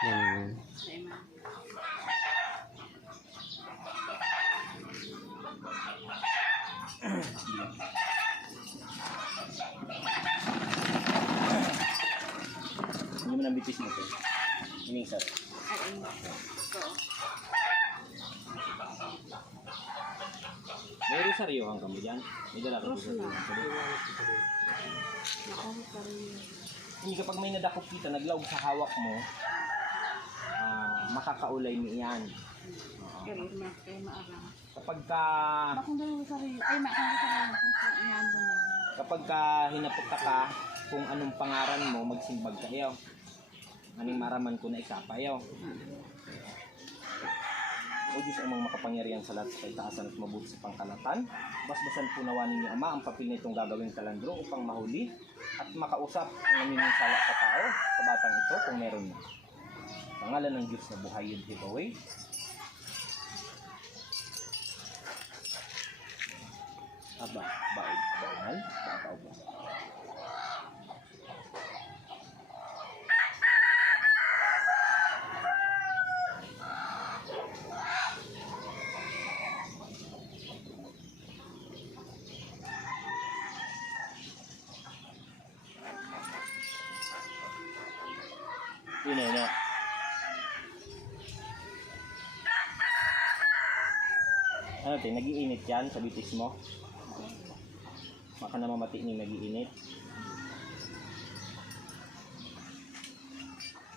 Yan. Hindi mo nabitis mo ito. Ining sir. May rosaryohan ka mo dyan? May dala ka rosaryohan ka dyan? Hindi kapag may nadakop kita, naglaog sa hawak mo, makakaulay mo iyan. Kapag ka hinapot ka kung anong pangaran mo, magsimbag kayo. Anong maraman ko na ikapayaw. O Diyos ang mga makapangyarihan sa lahat sa itaasan at mabuti sa pangkalatan. Basbasan po nawa ninyo Ama ang papel nitong gagawing talandro upang mahuli at makausap ang naminisala sa tao sa batang ito kung meron na. Pangalan ng Diyos na buhay yun giveaway. Aba, baid, bangal, bataw ba? Yun na. Ano tayo, nag-iinit yan sa bitis mo? Baka na mamati ni nag-iinit.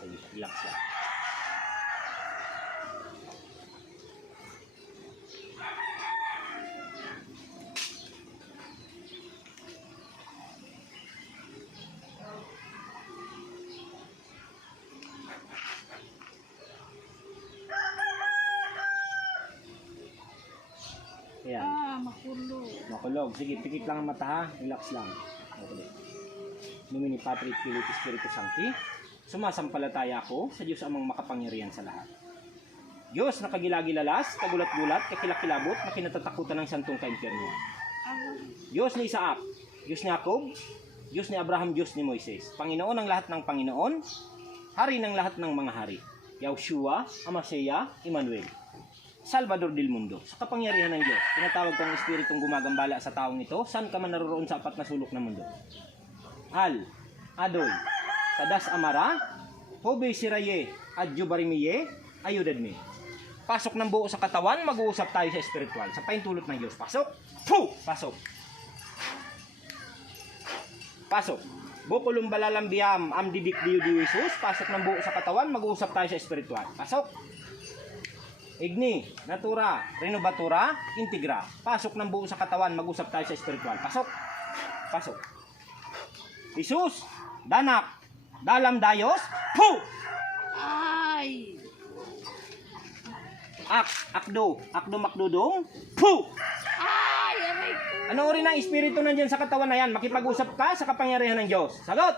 Ay, relax lang. Ayan. Makulog. Makulog. Sige, pikit lang ang mata ha. Relax lang. Okay. Numini Patri Filii Spiritus Sancti. Sumasampalataya ako sa Diyos amang makapangyarihan sa lahat. Diyos na kagilagilalas, kagulat-gulat, kakilakilabot, na kinatatakutan ng santong ka-impyerno. Diyos ni Isaac, Diyos ni Jacob, Diyos ni Abraham, Diyos ni Moises. Panginoon ng lahat ng Panginoon, Hari ng lahat ng mga hari. Yahushua, Amasya, Emmanuel. Salvador del Mundo, sa kapangyarihan ng Diyos, tinatawag kang espiritong gumagambala sa taong ito, saan ka man naroroon sa apat na sulok ng mundo. Al, Adoy, Sadas Amara, Hobe Siraye, Adjubarimiye, Ayudadme. Pasok ng buo sa katawan, mag-uusap tayo sa espiritual, sa paintulot ng Diyos. Pasok! Puh! Pasok! Pasok! Bukulong balalambiam, amdidik diyo diyo Isus, pasok ng buo sa katawan, mag-uusap tayo sa espiritual. Pasok! Igni, Natura, Renovatura, Integra. Pasok ng buo sa katawan, mag-usap tayo sa spiritual. Pasok. Pasok. Isus, Danak, Dalam Dayos, Pu! Ay! Akdo Makdudong, Pu! Ay! Aray ko! Ano uri ng espiritu nandyan sa katawan na yan? Makipag-usap ka sa kapangyarihan ng Diyos. Sagot!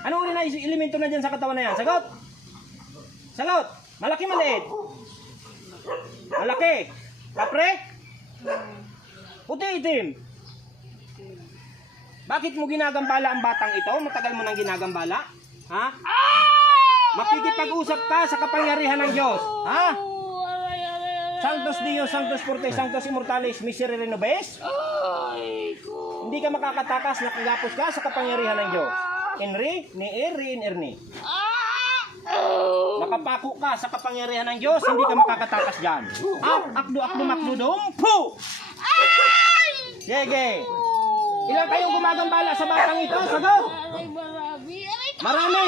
Ano uri ng elemento nandyan sa katawan na yan? Sagot! Sagot! Malaki maliit? Malaki. Kapre? Puti itim. Bakit mo ginagambala ang batang ito? Matagal mo nang ginagambala? Ha? Makikipag-usap ka sa kapangyarihan ng Diyos. Ha? Sanctus Dios, Sanctus Forte, Sanctus Immortalis, Miserere Nobis. Hindi ka makakatakas, nakagapos ka sa kapangyarihan ng Diyos. Enri, Nier, Rin, nakapako ka sa kapangyarihan ng Diyos, hindi ka makakatakas dyan. Akdo, makdudong, pu! Yege! Ilan kayong gumagambala sa batang ito? Sagot! Marami!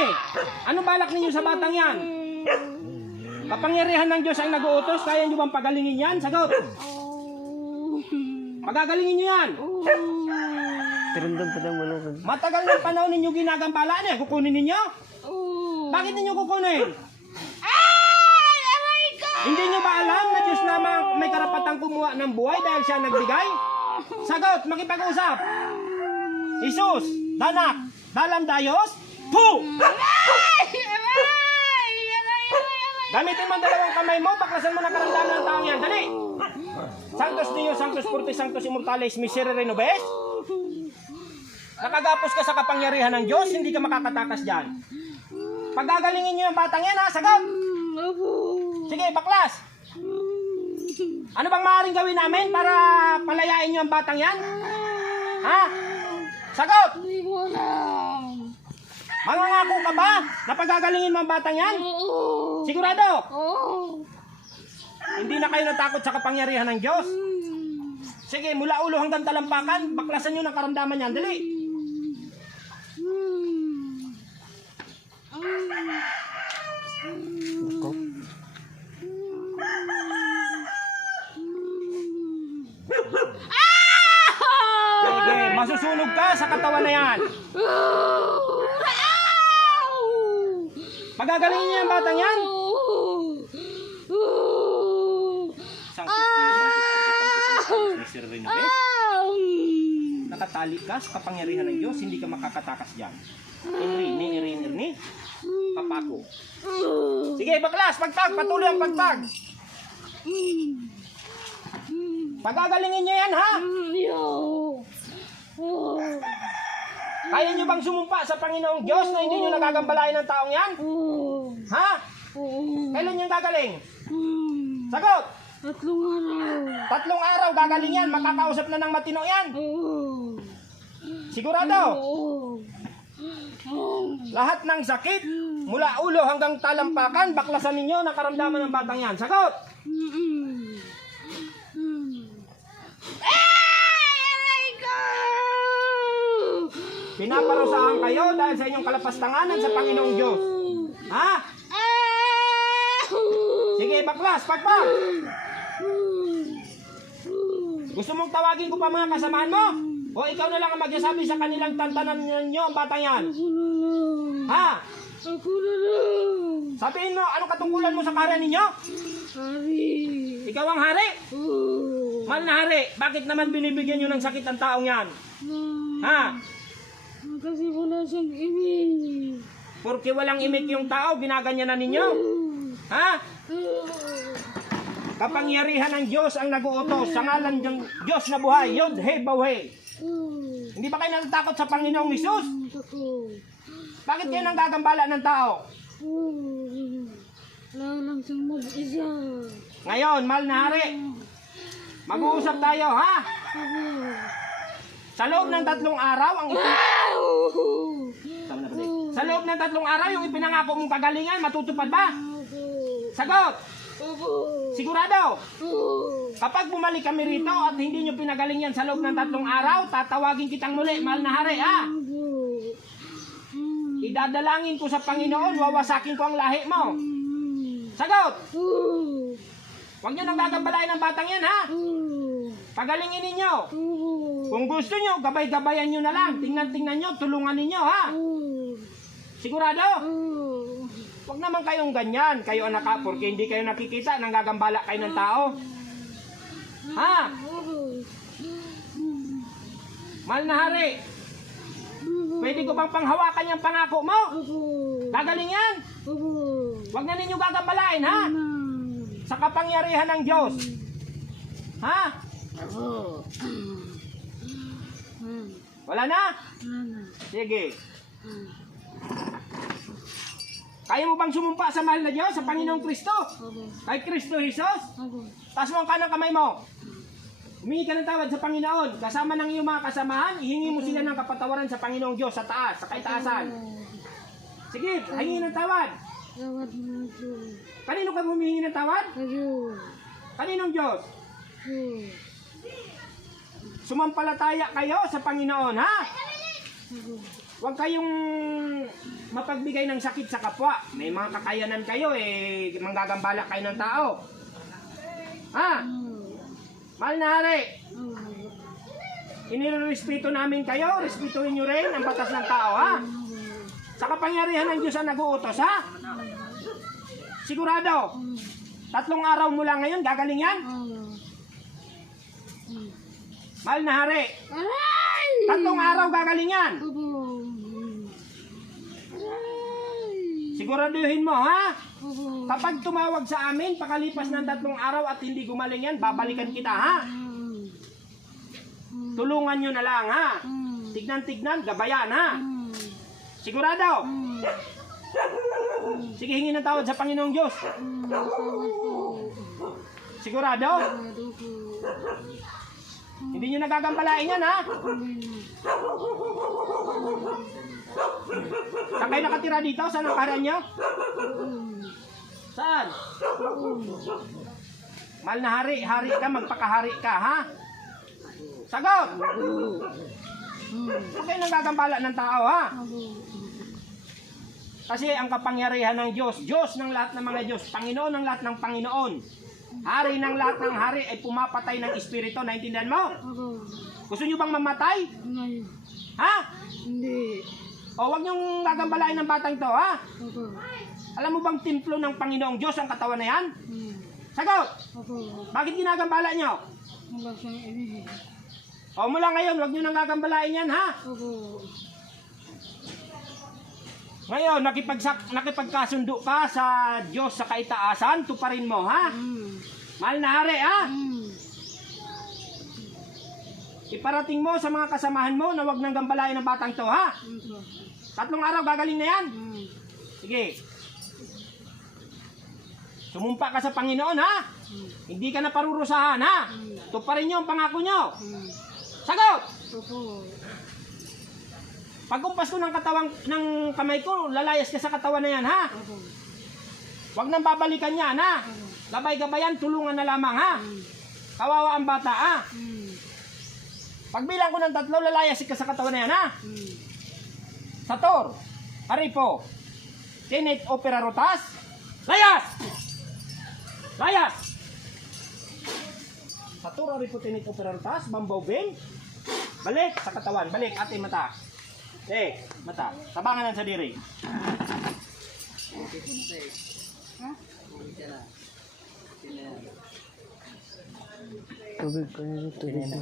Ano balak ninyo sa batang yan? Kapangyarihan ng Diyos ang nag-uutos, kaya nyo bang pagalingin yan? Sagot! Pagagalingin nyo yan! Matagal ng panahon ninyo ginagambala niya, kukunin ninyo? Bakit ninyo kukunin? Ay! Aray ko! Hindi nyo ba alam na Diyos lamang may karapatang kumuha ng buhay dahil siya nagbigay? Sagot, makipag-usap. Jesus, Danak, Dalam Dayos, Pu! Gamitin mo ang dalawang kamay mo, baklasan mo na karamdaman ng taong yan. Dali! Sanctus Dios, Sanctus Forte, Sanctus Immortalis, Miserere Nobis. Nakagapos ka sa kapangyarihan ng Diyos, hindi ka makakatakas dyan. Pagagalingin nyo yung batang yan ha, sagot! Opo. Sige, baklas! Ano bang maaaring gawin namin para palayain nyo ang batang yan? Ha? Sagot! Hindi ko alam. Mangangako ka ba na pagagalingin mo ang batang yan? Oo. Sigurado? Oo. Hindi na kayo natakot sa kapangyarihan ng Diyos? Sige, mula ulo hanggang talampakan, baklasan nyo ng karamdaman yan. Dali! Sige, masusunog ka sa katawan na yan. Pagagalingin niyo ang batang yan. Isang Mr. Renobes, nakatali ka sa kapangyarihan ng Diyos, hindi ka makakatakas dyan. Irni, papako. Sige, baklas, pagpag, patuloy ang pagpag. Pagagalingin niyo yan, ha? Kaya niyo bang sumumpa sa Panginoong Diyos na hindi niyo nagagambalain ng taong yan? Ha? Kailan yung gagaling? Sagot! 3 araw. 3 araw gagaling yan, makakausap na ng matino yan. Sigurado? Lahat ng sakit, mula ulo hanggang talampakan, baklasan ninyo ng karamdaman ng batang yan. Sagot! Pinaparusahan kayo dahil sa inyong kalapastanganan sa Panginoong Diyos. Ha? Sige, baklas, pagpag! Gusto mong tawagin ko pa mga kasamahan mo? O ikaw na lang ang magsasabi sa kanilang tantanan ninyo ang batang yan? Ha? Sabihin mo, anong katungkulan mo sa karya ninyo? Hari. Ikaw ang hari? Mahal na hari, bakit naman binibigyan nyo ng sakit ang taong yan? Ha? Kasi wala siyang imig. Porque walang imik yung tao, ginaganyan na ninyo? Ha? Kapangyarihan ng Diyos ang nag-uutos sa ngalan ng Diyos na buhay. Yod, he, bawhe. Hindi ba kayo natatakot sa Panginoong Hesus? Bakit kayo nang gagambala ng tao? Wala lang siyang mag-isa. Ngayon, mahal na hari, mag-uusap tayo, ha? Sa loob ng 3 araw, sa loob ng 3 araw, yung ipinangako mong kagalingan, matutupad ba? Sagot! Sigurado? Kapag bumalik kami rito at hindi nyo pinagaling yan sa loob ng 3 araw, tatawagin kitang muli, mahal na hari, ha? Idadalangin ko sa Panginoon, wawasakin ko ang lahi mo. Sagot! Huwag nyo nang gagambalain ng batang yan, ha? Pagalingin ninyo. Kung gusto nyo, gabay-gabayan nyo na lang. Tingnan-tingnan nyo, tulungan ninyo, ha? Sigurado? Huwag naman kayong ganyan. Kayo anak ka, porque hindi kayo nakikita, nang gagambala kayo ng tao. Ha? Mahal na hari, pwede ko bang panghawakan yung pangako mo? Gagaling yan? Huwag na ninyo gagambalain, ha? Sa kapangyarihan ng Diyos. Ha? Wala na? Sige. Kaya mo bang sumumpa sa mahal na Diyos, sa Panginoong Kristo? Kay Kristo Jesus? Taas mo ang kanang kamay mo. Humingi ka ng tawad sa Panginoon. Kasama ng iyong mga kasamahan, ihingi mo sila ng kapatawaran sa Panginoong Diyos, sa taas, sa kaitaasan. Sige, hingi ng tawad. Tawad mo ito. Kanino ka humihingi ng tawad? Kayo. Kaninong Diyos? Sumampalataya kayo sa Panginoon, ha? Huwag kayong mapagbigay ng sakit sa kapwa. May mga kakayanan kayo, manggagambala kayo ng tao. Ha? Mahal na hari, inirespeto namin kayo, respetuhin nyo rin ang batas ng tao, ha? Sa kapangyarihan ng Diyos ang nag-uutos, ha? Sigurado? 3 araw mula ngayon, gagaling yan? Mahal na hari, 3 araw gagaling yan? Siguraduhin mo, ha? Kapag tumawag sa amin, pakalipas ng 3 araw at hindi gumaling yan, babalikan kita, ha? Tulungan nyo na lang, ha? Tignan-tignan, gabayan, ha? Sigurado? Sige, hingi ng tawad sa Panginoong Diyos. Tawad po. Sigurado? Sigurado po. Hindi nyo nagagambalain yan, ha? Hindi na. Saan kayo nakatira dito? Saan ang karan nyo? Saan? Mahal na hari, hari ka, magpakahari ka, ha? Sagot! Huwag kayo nagagambala ng tao, ha? Kasi ang kapangyarihan ng Diyos, Diyos ng lahat ng mga Diyos, Panginoon ng lahat ng Panginoon, Hari ng lahat ng hari ay pumapatay ng espiritu, naintindihan mo? Gusto nyo bang mamatay? Ngayon. Ha? Hindi. O wag nyong gagambalain ng batang to, ha? Opo. Alam mo bang templo ng Panginoong Diyos ang katawan na yan? Sagot! Opo. Bakit ginagambala nyo? Wala siyang ibig. O mula ngayon, wag nyo nang gagambalain yan, ha? Opo. Ngayon, nakipagkasundo ka sa Diyos sa kaitaasan, tuparin mo, ha? Mahal na hari, ha? Iparating mo sa mga kasamahan mo na wag nang gambalain ng batang to, ha? 3 araw gagaling na yan. Sige. Sumumpa ka sa Panginoon, ha? Hindi ka na parurusahan, ha? Tuparin nyo ang pangako nyo. Sagot! Opo. Pagkumpas ko ng katawan ng kamay ko, lalayas ka sa katawan na yan, ha? Opo. Huwag nang babalikan yan, ha? Gabay-gabayan, tulungan na lamang, ha? Kawawa ang bata, ha? Pagbilang ko ng 3, lalayas ka sa katawan na yan, ha? Sator, Aripo, Tenet Opera Rotas, layas! Layas! Sator, Aripo, Tenet Opera Rotas, Bambaw Ben, balik sa katawan, balik, ate mata. Mata, tabangan lang sa diri. Ha? Tubig ko na dito.